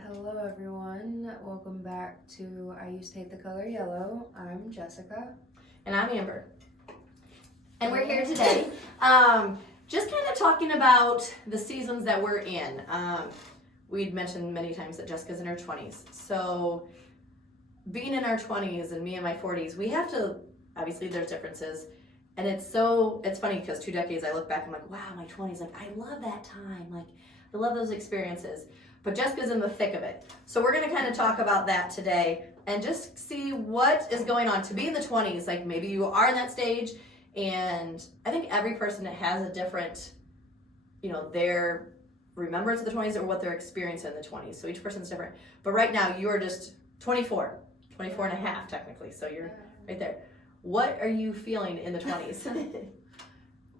Hello everyone. Welcome back to I Used to Hate the Color Yellow. I'm Jessica. And I'm Amber. And we're here today just kind of talking about the seasons that we're in. We'd mentioned many times that Jessica's in her 20s. So being in our 20s and me in my 40s, we have to, obviously there's differences. And it's funny because 2 decades I look back, I'm like, wow, my 20s, like I love that time. Like I love those experiences. But Jessica's in the thick of it. So we're going to kind of talk about that today and just see what is going on to be in the 20s. Like maybe you are in that stage, and I think every person has a different, their remembrance of the 20s or what they're experiencing in the 20s. So each person's different. But right now you are just 24 and a half technically. So you're right there. What are you feeling in the 20s?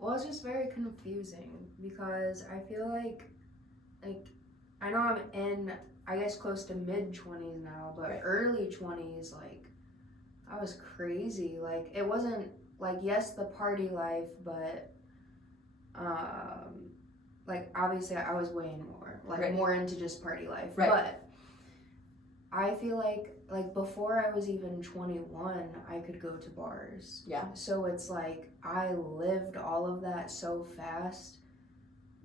Well, it's just very confusing because I feel like I know I'm in, I guess, close to mid-20s now, but early 20s, like, I was crazy. Like, it wasn't, like, yes, the party life, but, like, obviously I was way more, like, more into just party life. Right. But I feel like, before I was even 21, I could go to bars. Yeah. So it's like, I lived all of that so fast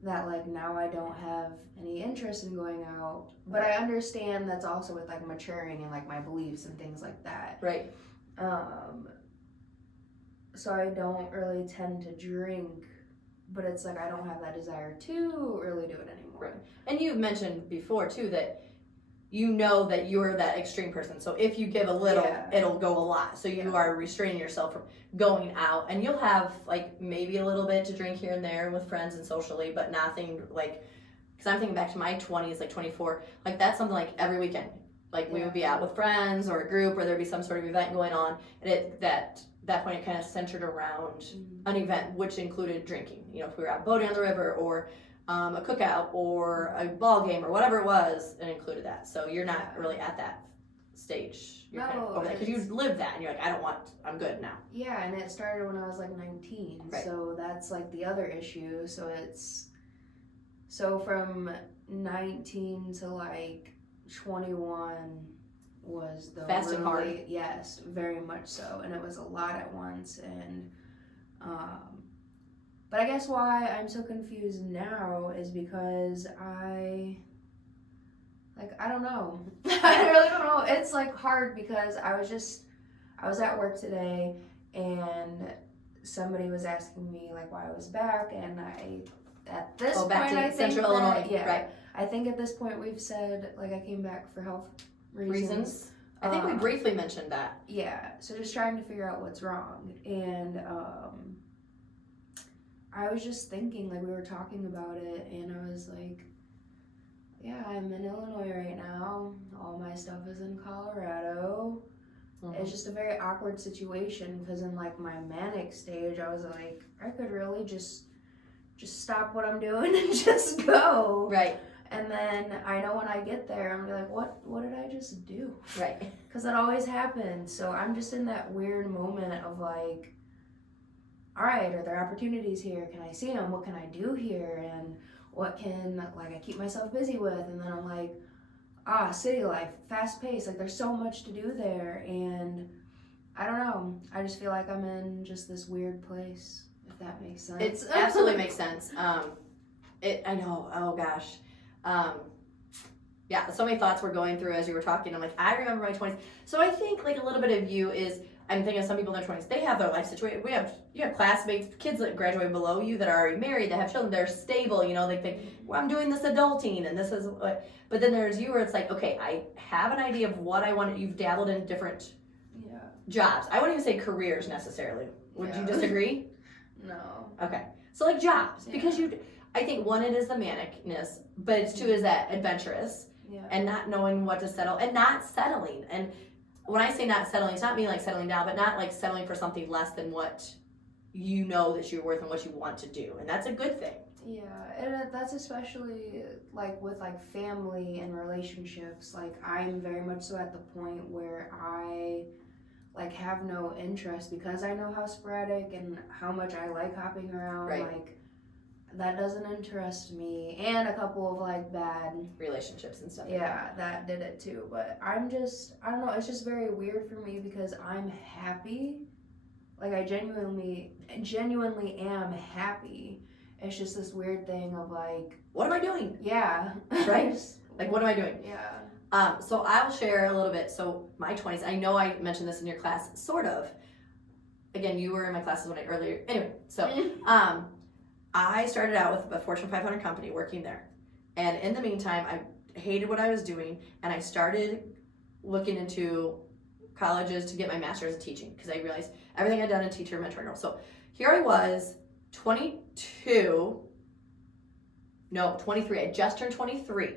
that like now I don't have any interest in going out, but I understand that's also with like maturing and like my beliefs and things like that. Right. So I don't really tend to drink, but it's like I don't have that desire to really do it anymore. Right. And you've mentioned before too that you know that you're that extreme person. So if you give a little, it'll go a lot. So you are restraining yourself from going out, and you'll have like maybe a little bit to drink here and there with friends and socially, but nothing like, because I'm thinking back to my 20s, like 24, like that's something like every weekend. Like we would be out with friends or a group, or there'd be some sort of event going on, and that point it kind of centered around an event, which included drinking. If we were out boating on the river or a cookout or a ball game or whatever it was, it included that. So you're not really at that stage. You're kind of over that because you lived that and you're like, I'm good now. Yeah, and it started when I was like 19. Right. So that's like the other issue. So from 19 to like 21 was the fast and hard. Yes, very much so. And it was a lot at once. And but I guess why I'm so confused now is because I don't know. I really don't know. It's like hard because I was at work today and somebody was asking me like why I was back, and at this point back to I think Central Illinois. Right. I think at this point we've said like I came back for health reasons. I think we briefly mentioned that. Yeah. So just trying to figure out what's wrong, and I was just thinking, like, we were talking about it, and I was like, yeah, I'm in Illinois right now. All my stuff is in Colorado. Mm-hmm. It's just a very awkward situation, because in, like, my manic stage, I was like, I could really just stop what I'm doing and just go. Right. And then I know when I get there, I'm gonna be like, what did I just do? Right. Because that always happens. So I'm just in that weird moment of, like, all right, are there opportunities here? Can I see them? What can I do here? And what can, like, I keep myself busy with? And then I'm like, city life, fast paced. Like, there's so much to do there. And I don't know. I just feel like I'm in just this weird place, if that makes sense. It absolutely makes sense. I know. Oh, gosh. Yeah, so many thoughts were going through as you were talking. I'm like, I remember my 20s. So I think, like, a little bit of you is, I'm thinking of some people in their 20s, they have their life situation. You have classmates, kids that graduate below you that are already married, that have children, they're stable, they think, well, I'm doing this adulting and this is what, but then there's you where it's like, okay, I have an idea of what I want. You've dabbled in different jobs. I wouldn't even say careers necessarily. Would you disagree? No. Okay. So like jobs, because I think one, it is the manicness, but it's two, is that adventurous and not knowing what to settle and not settling. And when I say not settling, it's not mean like settling down, but not like settling for something less than what you know that you're worth and what you want to do. And that's a good thing. Yeah, and that's especially like with like family and relationships. Like I'm very much so at the point where I like have no interest because I know how sporadic and how much I like hopping around. Right. Like that doesn't interest me, and a couple of like bad relationships and stuff. Yeah, that did it too. But I don't know, it's just very weird for me because I'm happy. Like I genuinely am happy. It's just this weird thing of like, what am I doing? Yeah. Right? Like, what am I doing? Yeah. So I'll share a little bit. So my 20s, I know I mentioned this in your class, sort of. Again, you were in my classes earlier. Anyway, so I started out with a Fortune 500 company working there. And in the meantime, I hated what I was doing, and I started looking into colleges to get my master's in teaching because I realized everything I'd done in teacher mentoring role. So here I was, 23. I just turned 23.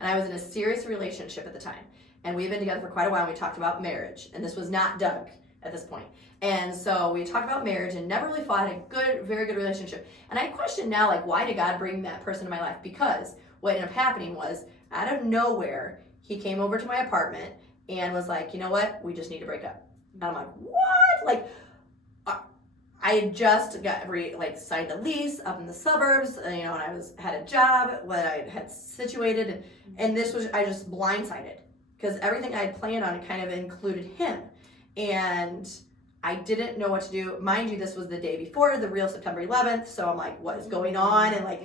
And I was in a serious relationship at the time. And we had been together for quite a while, and we talked about marriage. And this was not Doug at this point. And so we talked about marriage and never really thought I had a very good relationship. And I question now, like, why did God bring that person to my life? Because what ended up happening was, out of nowhere, he came over to my apartment and was like, you know what? We just need to break up. And I'm like, what? Like, I had just signed a lease up in the suburbs, and I had a job that I had situated, and this was, I just blindsided because everything I had planned on kind of included him, and I didn't know what to do. Mind you, this was the day before the real September 11th, so I'm like, what is going on? And like,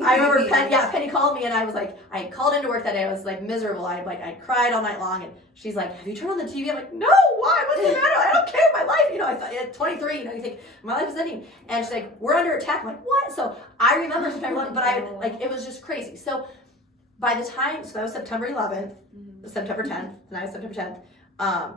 I remember Penny called me, and I was like, I called into work that day. I was like miserable. I cried all night long, and she's like, have you turned on the TV? I'm like, no, why? What's the matter? I don't care. My life, I thought at 23, you think my life is ending, and she's like, we're under attack. I'm like, what? So I remember September 11th, but it was just crazy. So by the time, so that was September 11th, September 10th, now it's September 10th.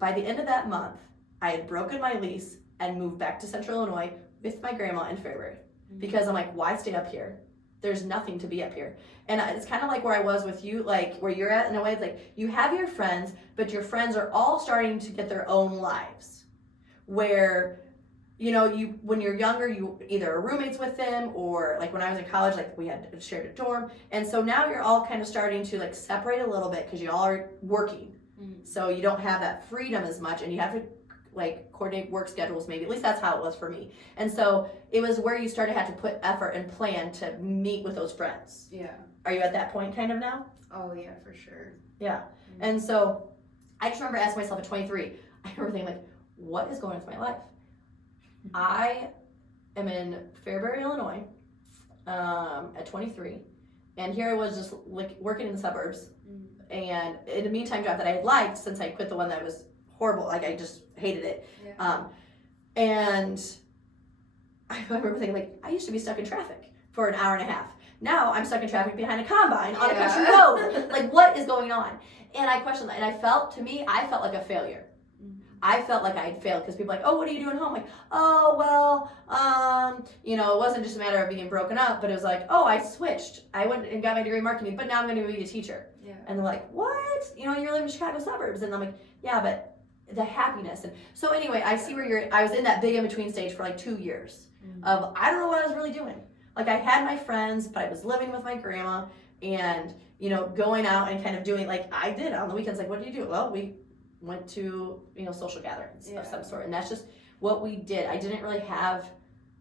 By the end of that month, I had broken my lease and moved back to Central Illinois with my grandma in Fairbury because I'm like, why stay up here? There's nothing to be up here. And it's kind of like where I was with you, like where you're at in a way. It's like you have your friends, but your friends are all starting to get their own lives. Where, when you're younger, you either are roommates with them, or like when I was in college, like we had shared a dorm. And so now you're all kind of starting to like separate a little bit because you all are working. So you don't have that freedom as much, and you have to like coordinate work schedules, maybe. At least that's how it was for me. And so it was where you started to have to put effort and plan to meet with those friends. Yeah. Are you at that point kind of now? Oh yeah, for sure. Yeah. And so I just remember asking myself at 23, I remember thinking like, what is going on with my life? I am in Fairbury, Illinois, at 23. And here I was just like working in the suburbs. And in the meantime job that I had liked since I quit the one that was horrible, like I just hated it. Yeah. And I remember thinking like, I used to be stuck in traffic for an hour and a half. Now I'm stuck in traffic behind a combine on a country road. Like, what is going on? And I questioned that, and I felt like a failure. I felt like I had failed because people were like, oh, what are you doing home? Like, oh, well, it wasn't just a matter of being broken up, but it was like, oh, I switched. I went and got my degree in marketing, but now I'm going to be a teacher. Yeah. And they're like, what? You're living in Chicago suburbs. And I'm like, yeah, but the happiness. And so anyway, I see where I was in that big in-between stage for like 2 years of, I don't know what I was really doing. Like I had my friends, but I was living with my grandma and, going out and kind of doing like I did on the weekends. Like, what do you do? Well, we went to, social gatherings of some sort. And that's just what we did. I didn't really have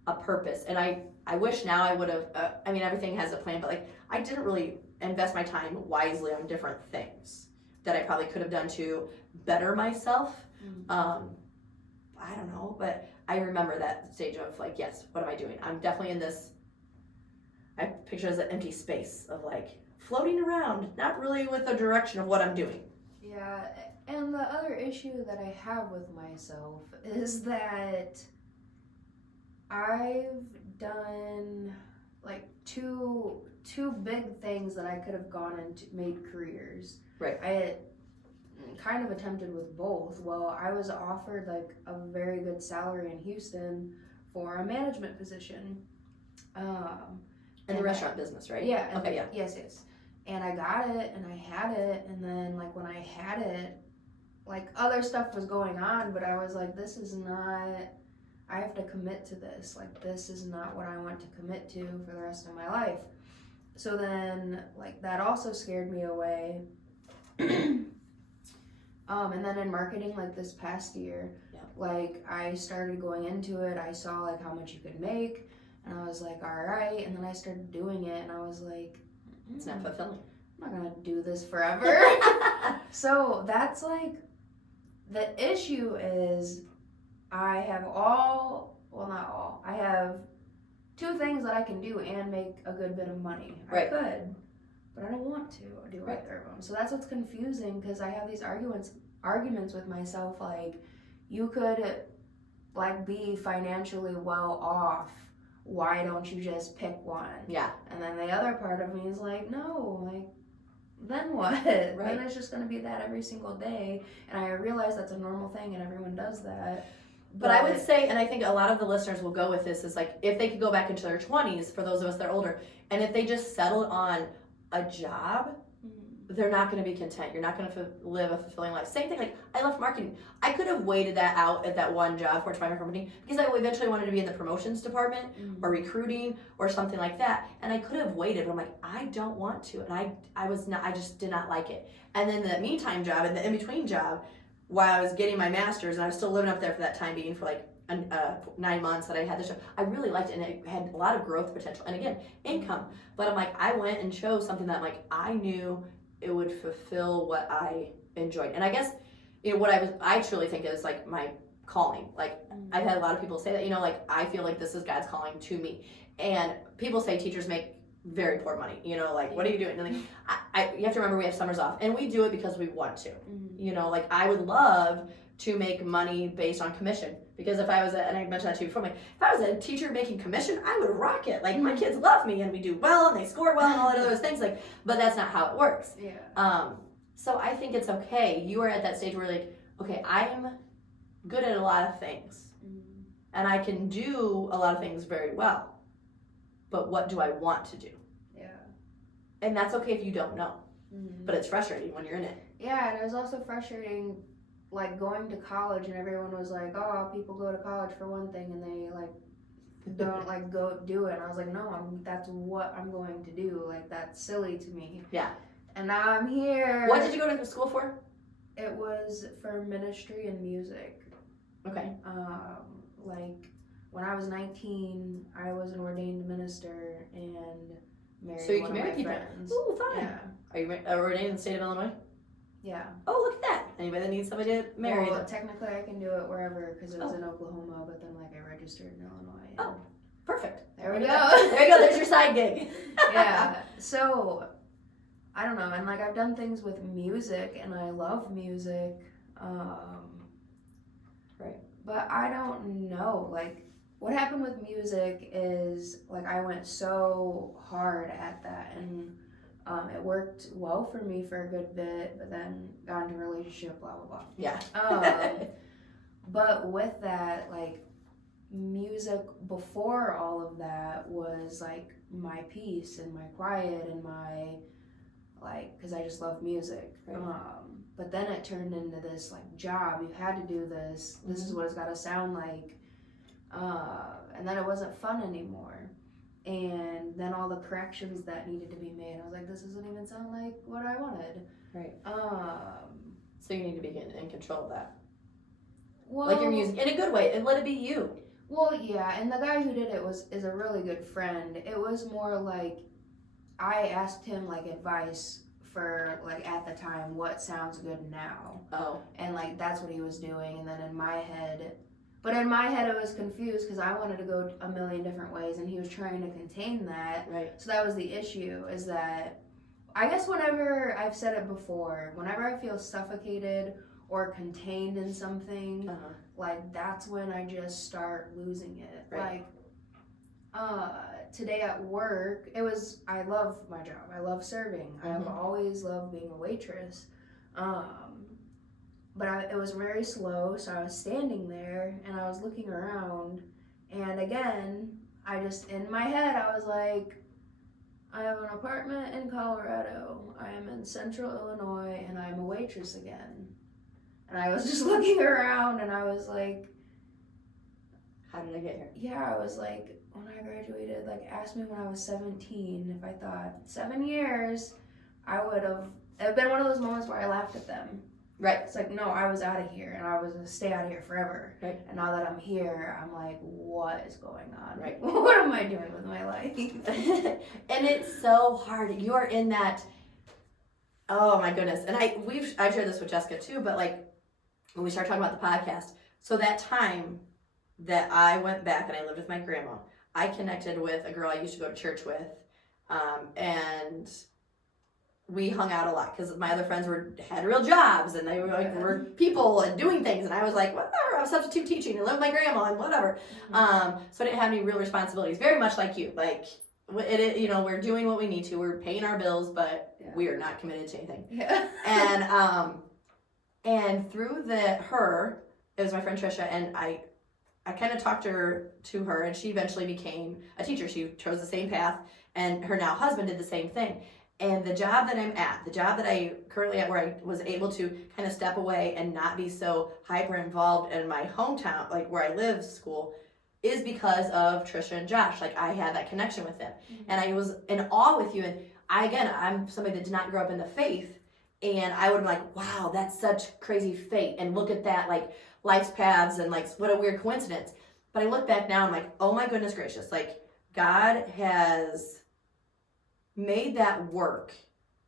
a purpose. And I wish now I would have, everything has a plan, but like I didn't really invest my time wisely on different things that I probably could have done to better myself. I don't know, but I remember that stage of like, yes, what am I doing? I'm definitely in this, I picture it as an empty space of like floating around, not really with a direction of what I'm doing. Yeah, and the other issue that I have with myself is that I've done like two big things that I could have gone into, made careers. Right. I had kind of attempted with both. Well, I was offered like a very good salary in Houston for a management position. In the restaurant business, right? Yeah. Okay, yeah. Yes. And I got it, and I had it, and then like when I had it, like other stuff was going on, but I was like, this is not, I have to commit to this. Like this is not what I want to commit to for the rest of my life. So then like that also scared me away. And then in marketing, like this past year, like I started going into it, I saw like how much you could make, And I was like, all right. And then I started doing it, and I was like, It's not fulfilling. I'm not gonna do this forever. So that's like, the issue is I have I have 2 things that I can do and make a good bit of money. Right. I could, but I don't want to do Right. either of them. So that's what's confusing, because I have these arguments with myself, like, you could like be financially well off. Why don't you just pick one? Yeah. And then the other part of me is like, no, like, then what? Right. Then it's just going to be that every single day. And I realize that's a normal thing and everyone does that. But I would say, and I think a lot of the listeners will go with this, is like, if they could go back into their 20s, for those of us that are older, and if they just settled on a job, they're not going to be content. You're not going to live a fulfilling life. Same thing, like, I left marketing. I could have waited that out at that one job for my company, because I eventually wanted to be in the promotions department or recruiting or something like that. And I could have waited, but I'm like, I don't want to. And I just did not like it. And then the meantime job and the in-between job, while I was getting my master's, and I was still living up there for that time being, for like 9 months that I had this job, I really liked it, and it had a lot of growth potential. And again, income. But I'm like, I went and chose something that, like, I knew it would fulfill what I enjoyed. And I guess, what I truly think is like my calling. Like, I've had a lot of people say that, like, I feel like this is God's calling to me. And people say teachers make very poor money, like, what are you doing? And like, you have to remember, we have summers off, and we do it because we want to. Like, I would love to make money based on commission, because if I was and I mentioned that to you before, like, if I was a teacher making commission, I would rock it. Like, my kids love me, and we do well, and they score well, and all of those things. Like, but that's not how it works. Yeah. So I think it's okay. You are at that stage where, like, okay, I'm good at a lot of things, and I can do a lot of things very well. But what do I want to do? Yeah. And that's okay if you don't know. But it's frustrating when you're in it. Yeah, and it was also frustrating, like, going to college, and everyone was like, oh, people go to college for one thing and they like don't like go do it. And I was like, no, that's what I'm going to do. Like, that's silly to me. Yeah. And now I'm here. What did you go to school for? It was for ministry and music. Okay. Like, when I was 19, I was an ordained minister and married So you one can of marry my people. friends. Ooh, fun. Yeah. Are you ordained in the state of Illinois? Yeah. Oh, look at that. Anybody that needs somebody to marry Well, them. technically I can do it wherever, because it was in Oklahoma, but then, like, I registered in Illinois. Oh, perfect. There we go. There you go. There's your side gig. Yeah. So, I don't know. And, like, I've done things with music, and I love music. Right. But I don't know. Like, what happened with music is, like, I went so hard at that, and it worked well for me for a good bit, but then got into a relationship, blah, blah, blah. Yeah. But with that, like, music before all of that was, like, my peace and my quiet and my, like, because I just love music. Right. But then it turned into this, like, job. You had to do this. This is what it's got to sound like. And then it wasn't fun anymore. And then all the corrections that needed to be made, I was like, this doesn't even sound like what I wanted. Right. So you need to be in control of that. Well, like your music, in a good way, and let it be you. Well, yeah, and the guy who did it is a really good friend. It was more like, I asked him, like, advice for, like, at the time, what sounds good now. Oh. And, like, that's what he was doing. And then in my head it was confused, because I wanted to go a million different ways, and he was trying to contain that. Right. So that was the issue, is that I guess whenever, I've said it before, whenever I feel suffocated or contained in something, like, that's when I just start losing it. Right. Like, today at work, I love my job. I love serving. I've always loved being a waitress. But it was very slow, so I was standing there, and I was looking around, and again, in my head, I was like, I have an apartment in Colorado, I am in central Illinois, and I'm a waitress again. And I was just looking around, and I was like, how did I get here? Yeah, I was like, when I graduated, like, asked me when I was 17 if I thought 7 years, it would have been one of those moments where I laughed at them. Right. It's like, no, I was out of here and I was going to stay out of here forever. Right. And now that I'm here, I'm like, what is going on? Right. What am I doing with my life? And it's so hard. You are in that, oh my goodness. And I shared this with Jessica too, but like when we started talking about the podcast, so that time that I went back and I lived with my grandma, I connected with a girl I used to go to church with, and we hung out a lot because my other friends had real jobs and they were people and doing things, and I was like, whatever, I'm substitute teaching and live with my grandma and whatever. So I didn't have any real responsibilities, very much like you. Like we're doing what we need to, we're paying our bills, but we are not committed to anything. Yeah. And through it was my friend Trisha, and I kind of talked to her, and she eventually became a teacher. She chose the same path, and her now husband did the same thing. And the job that I'm at, the job that I currently at, where I was able to kind of step away and not be so hyper involved in my hometown, like where I live, school, is because of Trisha and Josh. Like I had that connection with them, and I was in awe with you. And I'm somebody that did not grow up in the faith, and I would have been like, wow, that's such crazy fate, and look at that, like life's paths, and like what a weird coincidence. But I look back now and I'm like, oh my goodness gracious, like God has made that work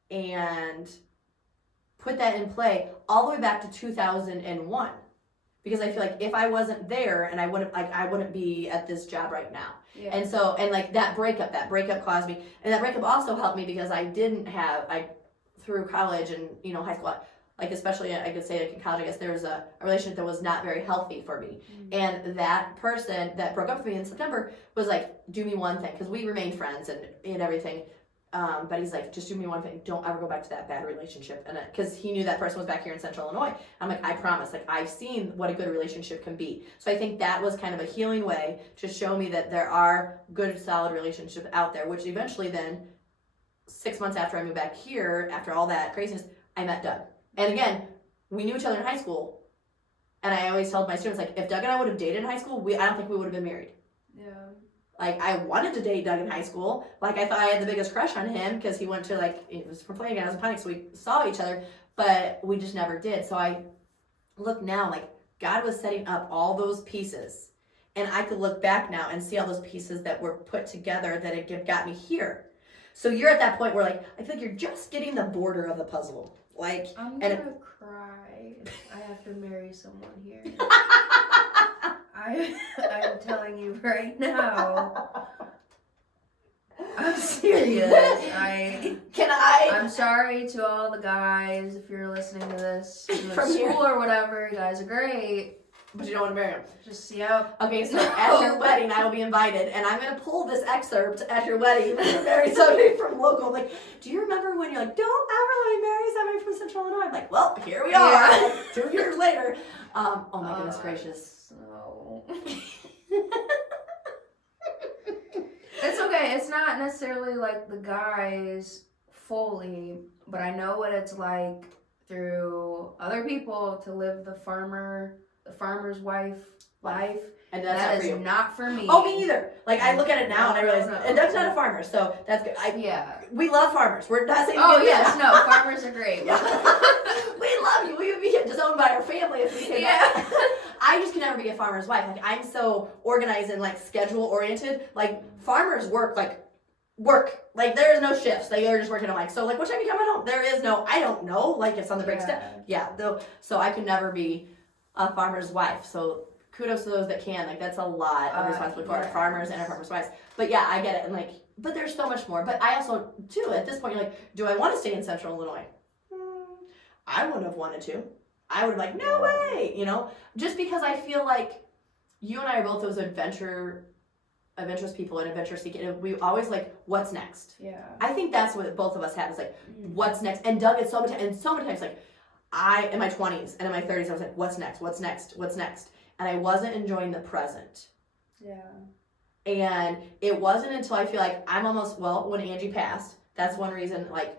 and put that in play all the way back to 2001, because I feel like if I wasn't there, and I wouldn't be at this job right now. Yeah. And so, and like that breakup caused me, and that breakup also helped me because through college and high school, like especially I could say like in college, I guess there was a relationship that was not very healthy for me. And that person that broke up with me in September was like, do me one thing, because we remained friends and everything. But he's like, just do me one thing. Don't ever go back to that bad relationship. And because he knew that person was back here in Central Illinois. I'm like, I promise. Like, I've seen what a good relationship can be. So I think that was kind of a healing way to show me that there are good, solid relationships out there, which eventually then, 6 months after I moved back here, after all that craziness, I met Doug. And again, we knew each other in high school. And I always told my students, like, if Doug and I would have dated in high school, I don't think we would have been married. Yeah. Like, I wanted to date Doug in high school. Like, I thought I had the biggest crush on him because he went to, like, it was for playing again. I was in Panic, so we saw each other, but we just never did. So I look now, like, God was setting up all those pieces. And I could look back now and see all those pieces that were put together that it got me here. So you're at that point where, like, I feel like you're just getting the border of the puzzle. Like, I'm gonna cry. I have to marry someone here. I'm telling you right now. I'm serious. I'm sorry to all the guys if you're listening to this from school or whatever. You guys are great. But you don't want to marry him. Just, yeah. Okay, so at your wedding, I will be invited, and I'm going to pull this excerpt at your wedding. You're going to marry somebody from local. Like, do you remember when you're like, don't ever let me marry somebody from Central Illinois? I'm like, well, here we are, yeah. 2 years later. Oh my goodness gracious. So... It's okay. It's not necessarily like the guys fully, but I know what it's like through other people to live the farmer's wife life. And that's that not for is you. Not for me. Oh, me either. Like, I look at it now and I realize, and Doug's not a farmer, so that's good. We love farmers. We're not saying. Oh yes, no, farmers are great. We love you. We would be disowned by our family if we came back. I just can never be a farmer's wife. Like, I'm so organized and like schedule oriented. Like, farmers work. Like, there is no shifts. They are just working on, like, so like, what time you coming home? There is no, I don't know. Like, if something breaks down. Yeah. So I could never be a farmer's wife. So kudos to those that can. Like, that's a lot of responsibility for our farmers and our farmers' wives. But yeah, I get it. And like, but there's so much more. But I also, too, at this point, you're like, do I want to stay in Central Illinois? I wouldn't have wanted to. I would have like, no way, just because I feel like you and I are both those adventurous people and adventure seeking. We always like, what's next? Yeah. I think that's what both of us have is like, what's next? And Doug is so many times like, I in my 20s and in my 30s, I was like, what's next? What's next? What's next? And I wasn't enjoying the present. Yeah. And it wasn't until I feel like I'm almost, when Angie passed, that's one reason, like,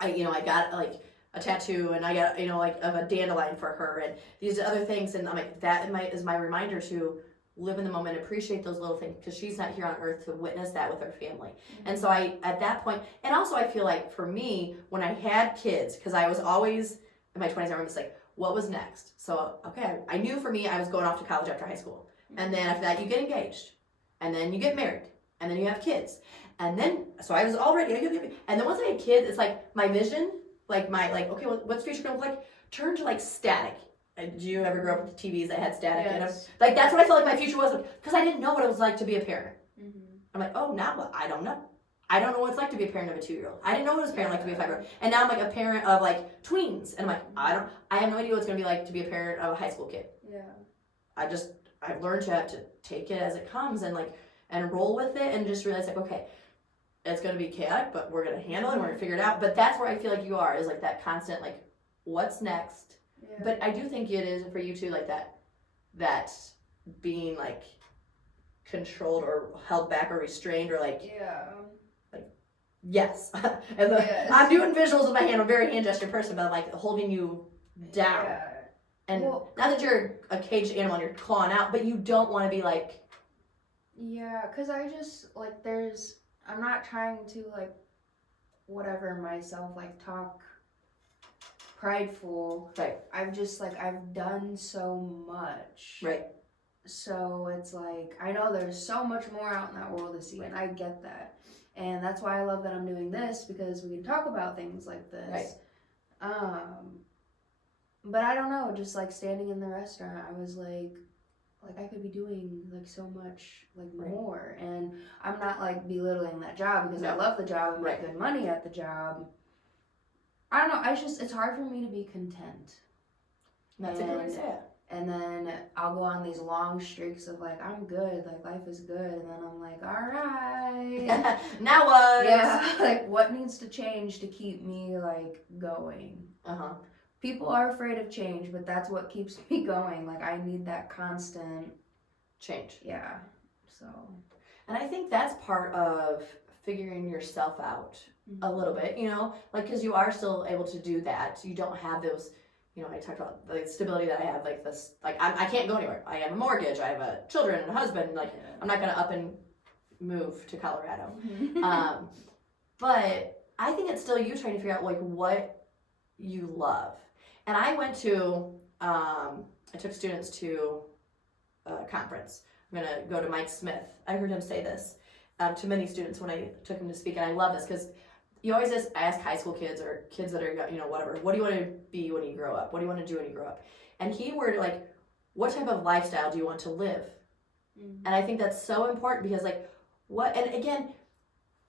I got like a tattoo and I got, like of a dandelion for her and these other things. And I'm like, that is my reminder to live in the moment, appreciate those little things because she's not here on earth to witness that with her family. Mm-hmm. And so at that point, and also I feel like for me, when I had kids, because I was always in my 20s, I remember it's like, what was next? So, okay, I knew for me, I was going off to college after high school. And then after that, you get engaged. And then you get married. And then you have kids. And then, so I was already, and then once I had kids, it's like my vision, like okay, what's future gonna look like? Turned to like static. Did you ever grow up with TVs that had static in them? Like that's what I felt like my future was, because I didn't know what it was like to be a parent. I'm like, oh, now what? I don't know. I don't know what it's like to be a parent of a 2-year-old. I didn't know what it was parent like to be a 5-year-old. And now I'm like a parent of like tweens. And I'm like, I have no idea what it's gonna be like to be a parent of a high school kid. Yeah. I've learned to have to take it as it comes and roll with it and just realize like, okay, it's gonna be chaotic, but we're gonna handle it and we're gonna figure it out. But that's where I feel like you are, is like that constant like, what's next? Yeah. But I do think it is for you too, like that being like controlled or held back or restrained or like yes. Yes. I'm doing visuals with my hand. I'm a very hand gesture person, but I'm like holding you down. Yeah. And not that you're a caged animal and you're clawing out, but you don't want to be like. Yeah, because I just like I'm not trying to like whatever myself like talk prideful. Right. I've done so much. Right. So it's like I know there's so much more out in that world to see, and I get that. And that's why I love that I'm doing this, because we can talk about things like this. Right. But I don't know, just like standing in the restaurant, I was like I could be doing like so much like more. And I'm not like belittling that job, because I love the job and make good money at the job. I don't know, it's hard for me to be content. That's a good way to say it. And then I'll go on these long streaks of like, I'm good, like life is good. And then I'm like, all right. Now what? Yeah, like what needs to change to keep me like going? People are afraid of change, but that's what keeps me going. Like I need that constant change. Yeah, so. And I think that's part of figuring yourself out a little bit, you know, like, because you are still able to do that. You don't have those, you know, I talked about the stability that I have, like this, like I can't go anywhere. I have a mortgage, I have children and a husband, like I'm not going to up and move to Colorado. But I think it's still you trying to figure out like what you love. And I went to, I took students to a conference. I'm going to go to Mike Smith. I heard him say this to many students when I took him to speak. And I love this because you always just ask high school kids or kids that are, you know, whatever, what do you want to be when you grow up? What do you want to do when you grow up? And he worded like, what type of lifestyle do you want to live? And I think that's so important because like, and again,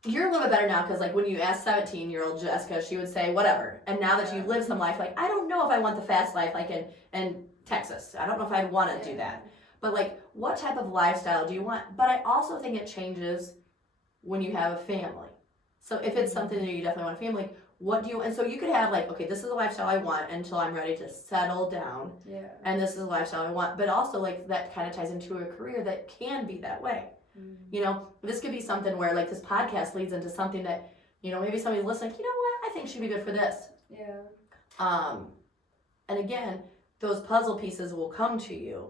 you're a little bit better now because like when you ask 17-year-old Jessica, she would say whatever. And now that you've lived some life, like I don't know if I want the fast life like in Texas. I don't know if I'd want to do that. But like what type of lifestyle do you want? But I also think it changes when you have a family. So if it's something that you definitely want a family, what do you, and so you could have like, okay, this is the lifestyle I want until I'm ready to settle down. Yeah. And this is the lifestyle I want. But also like that kind of ties into a career that can be that way. You know, this could be something where like this podcast leads into something that, you know, maybe somebody's listening, you know what, I think she'd be good for this. Yeah. And again, those puzzle pieces will come to you.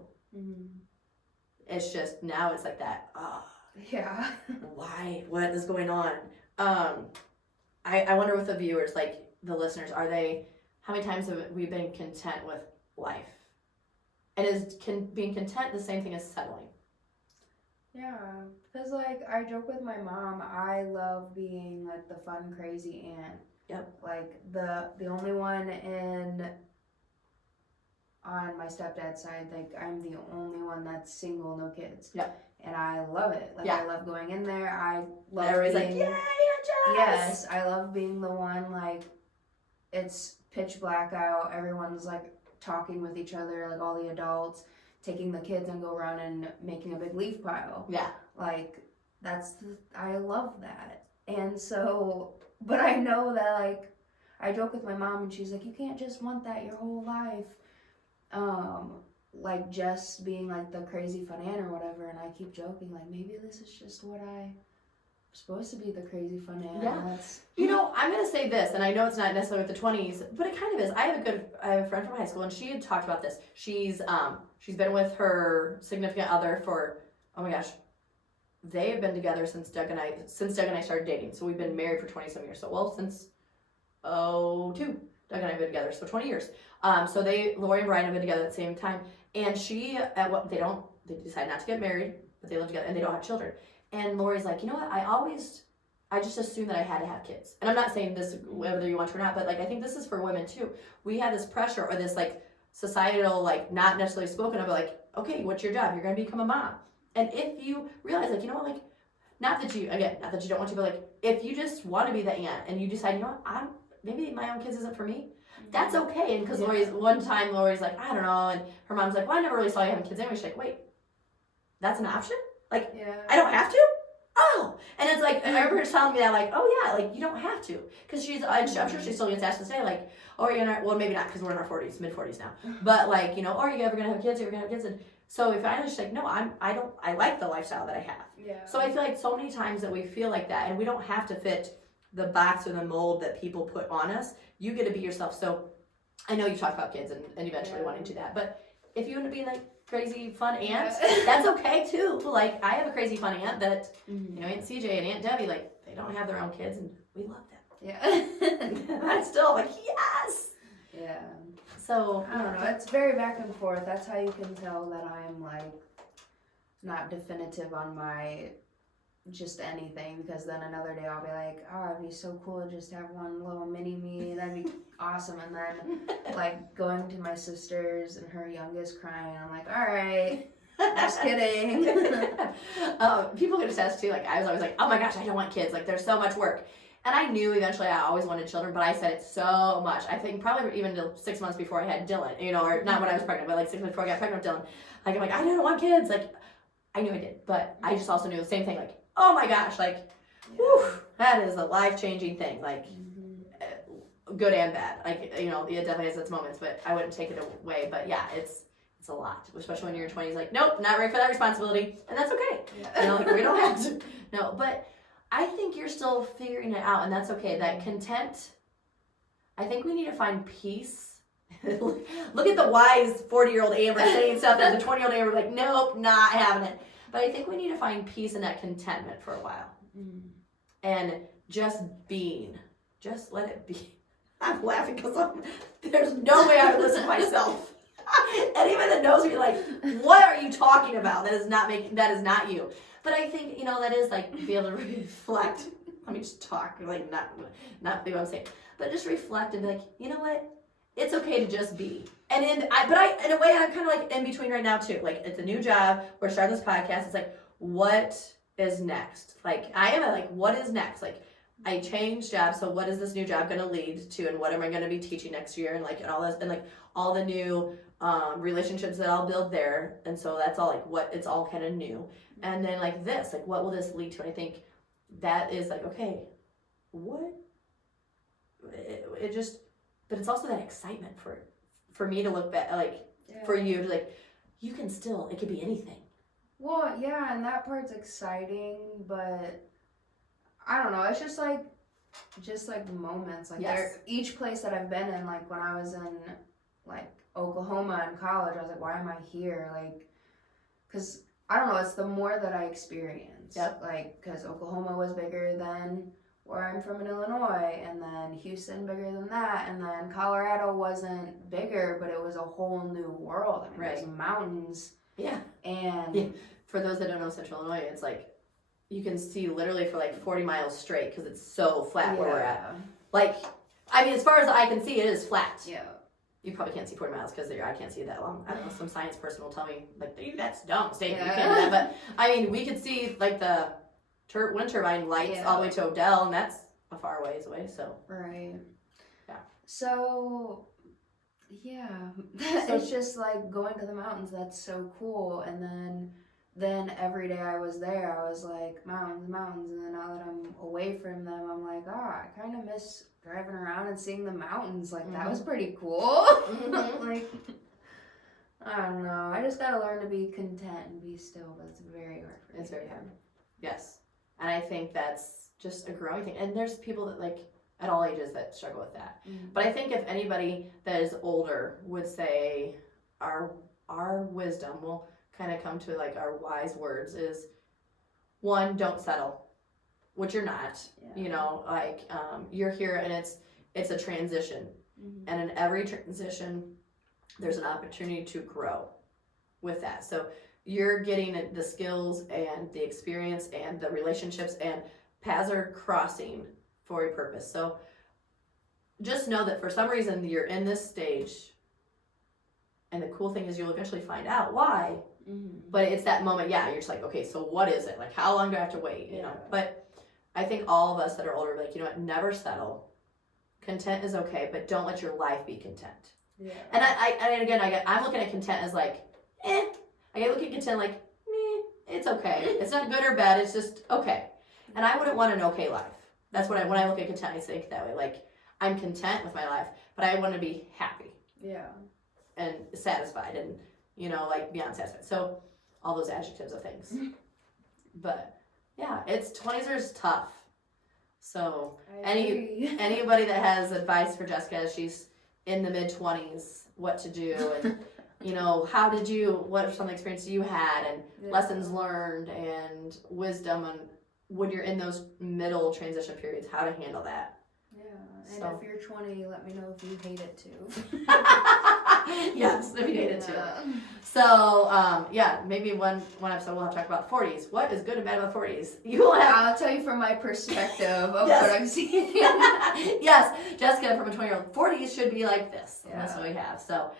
It's just, now it's like that, yeah. Why? What is going on? I wonder with the viewers, like the listeners, how many times have we been content with life? And is being content the same thing as settling? Yeah, because like I joke with my mom, I love being like the fun, crazy aunt. Yep. Like the only one on my stepdad's side, like I'm the only one that's single, no kids. Yep. And I love it. Like I love going in there. I love everybody's being, like, yeah, yes, I love being the one like it's pitch black out. Everyone's like talking with each other, like all the adults. Taking the kids and go around and making a big leaf pile. Yeah. Like, I love that. And so, but I know that, like, I joke with my mom and she's like, you can't just want that your whole life. Like, just being, like, the crazy fun aunt or whatever. And I keep joking, like, maybe this is just what I'm supposed to be, the crazy fun aunt. Yeah. You know, I'm going to say this, and I know it's not necessarily with the 20s, but it kind of is. I have a friend from high school, and she had talked about this. She's been with her significant other for, oh my gosh, they have been together since Doug and I started dating. So we've been married for 20-some years. So, well, since 2002. Doug and I have been together, so 20 years. So Lori and Brian have been together at the same time. And they decide not to get married, but they live together and they don't have children. And Lori's like, you know what, I just assumed that I had to have kids. And I'm not saying this whether you want to or not, but like I think this is for women too. We have this pressure or this like societal, like not necessarily spoken of, but like, okay, what's your job? You're gonna become a mom. And if you realize, like, you know what, like, not that you don't want to, but like if you just want to be the aunt and you decide, you know what, maybe my own kids isn't for me, that's okay. And because Lori's like, I don't know, and her mom's like, well, I never really saw you having kids anyway. She's like, wait, that's an option? Like, I don't have to? Oh, and it's like, I remember her telling me that, like, oh yeah, like, you don't have to. Because I'm sure she still gets asked to say, like, oh, are you gonna, well, maybe not, because we're in our 40s, mid-40s now. But, like, you know, are you ever gonna have kids? Are you gonna have kids? And so finally she's like, no, I like the lifestyle that I have. Yeah. So I feel like so many times that we feel like that, and we don't have to fit the box or the mold that people put on us. You get to be yourself. So I know you talk about kids and eventually wanting to do that, but if you want to be like crazy fun aunt, that's okay too. Like I have a crazy fun aunt that, you know, Aunt CJ and Aunt Debbie, like they don't have their own kids and we love them. Yeah. I'm still like, yes. Yeah. So I don't know. It's very back and forth. That's how you can tell that I'm like not definitive on my just anything, because then another day I'll be like, oh, it'd be so cool to just have one little mini me, that'd be awesome. And then like going to my sister's and her youngest crying, I'm like, all right, just kidding. People could attest too, like I was always like, oh my gosh, I don't want kids, like there's so much work. And I knew eventually I always wanted children, but I said it so much. I think probably even till 6 months before I had Dylan, you know, or not when I was pregnant, but like 6 months before I got pregnant with Dylan. Like I'm like, I don't want kids. Like I knew I did, but I just also knew the same thing, like, oh my gosh, like, whew, that is a life-changing thing, like, good and bad. Like, you know, it definitely has its moments, but I wouldn't take it away. But yeah, it's a lot, especially when you're in your 20s, like, nope, not ready for that responsibility, and that's okay. Yeah. You know, like, we don't have to. No, but I think you're still figuring it out, and that's okay. That content, I think we need to find peace. Look at the wise 40-year-old Amber saying stuff, and the 20-year-old Amber like, nope, not having it. But I think we need to find peace in that contentment for a while. And just being. Just let it be. I'm laughing because there's no way I would listen to myself. Anyone that knows me, like, what are you talking about? That is not you. But I think, you know, that is like be able to reflect. Let me just talk, like not be what I'm saying. But just reflect and be like, you know what? It's okay to just be. And in a way, I'm kind of like in between right now too. Like it's a new job. We're starting this podcast. It's like, what is next? Like I am like, what is next? Like I changed jobs. So what is this new job going to lead to? And what am I going to be teaching next year? And like, and all this, and like all the new relationships that I'll build there. And so that's all like what it's all kind of new. And then like this, like what will this lead to? And I think that is like, okay, what? It just, but it's also that excitement for me to look back, like for you to like, you can still, it could be anything. Well, yeah, and that part's exciting, but I don't know. It's just like moments. Like each place that I've been in, like when I was in like Oklahoma in college, I was like, why am I here? Like, cause I don't know. It's the more that I experience. Yep. Like, cause Oklahoma was bigger than where I'm from in Illinois, and then Houston bigger than that, and then Colorado wasn't bigger, but it was a whole new world. I mean, there's mountains. Yeah. And for those that don't know Central Illinois, it's like you can see literally for like 40 miles straight because it's so flat where we're at. Like, I mean, as far as I can see, it is flat. Yeah. You probably can't see 40 miles because I can't see that long. I don't know, some science person will tell me, like, that's dumb statement. You can't do that. But, I mean, we could see, like, the wind turbine lights all the way to Odell, and that's a far ways away, so. Right. Yeah. So, yeah. It's just, like, going to the mountains, that's so cool. And then every day I was there, I was like, mountains. And then now that I'm away from them, I'm like, I kind of miss driving around and seeing the mountains. Like, that was pretty cool. Like, I don't know. I just got to learn to be content and be still, but it's very hard for me. It's very hard. Yes. And I think that's just a growing thing. And there's people that, like, at all ages that struggle with that. But I think if anybody that is older would say our wisdom will kind of come to like our wise words is, one, don't settle, which you're not. You know, like you're here and it's a transition. And in every transition, there's an opportunity to grow with that. So you're getting the skills and the experience and the relationships, and paths are crossing for a purpose. So just know that for some reason you're in this stage, and the cool thing is you'll eventually find out why. But it's that moment, you're just like, okay, so what is it? Like, how long do I have to wait? You know? But I think all of us that are older, like, you know what, never settle. Content is okay, but don't let your life be content. Yeah. And I'm looking at content as like, I look at content like, it's okay. It's not good or bad. It's just okay. And I wouldn't want an okay life. That's what when I look at content, I think that way. Like, I'm content with my life, but I want to be happy. Yeah. And satisfied, and like beyond satisfied. So all those adjectives of things. But yeah, 20s are tough. So anybody that has advice for Jessica as she's in the mid-20s, what to do, and what are some experiences you had, and lessons learned, and wisdom, and when you're in those middle transition periods, how to handle that. And if you're 20, let me know if you hate it too. Yes, if you hate it too. So, maybe one episode we'll have to talk about the 40s. What is good and bad about the 40s? I'll tell you from my perspective of what I've seen. Yes, Jessica, from a 20-year-old, 40s should be like this. And that's what we have. So,